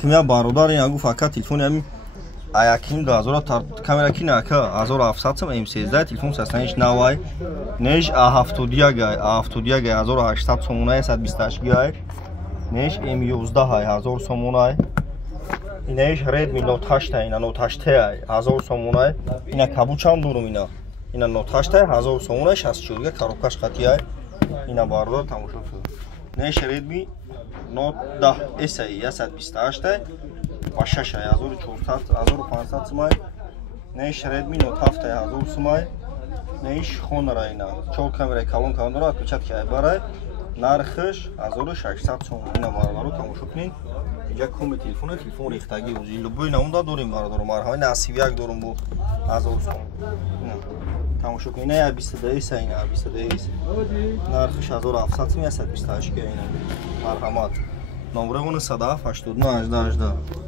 Kimya baroдар ин агу фақат телефони ами аяким 2000 камера кинака 1700 М13 телефон састаниш навай неш А71 гай А71 гай 1800 сомонай 128 гай неш М11 ай 1000 сомонай неш Redmi Note 8 ай ина Note 8 ай 1000 сомонай ина кабучам дурум ина Note 8 ай 1000 сомонай 64 га коробкаш қати ай ина бардор тамошо шуд неш Redmi Note 10 S ай 128 ай ба 6 ай 1400 1500 сомай неш Redmi Note 7 ай 1000 сомай неш Honor ай ина 4 камераи калон дорад отпечатки ай барай нархш 1600 сом ина бардор тамошо кунед як коми телефон рехтаги узи любой наунда дорим бардор марҳамаи насивяк дорум бо 1000 сом тамошо кунед ина 22 ай ина 22 нархш 1700 сом 128 ай ина марҳамат номеро 107 89 18 18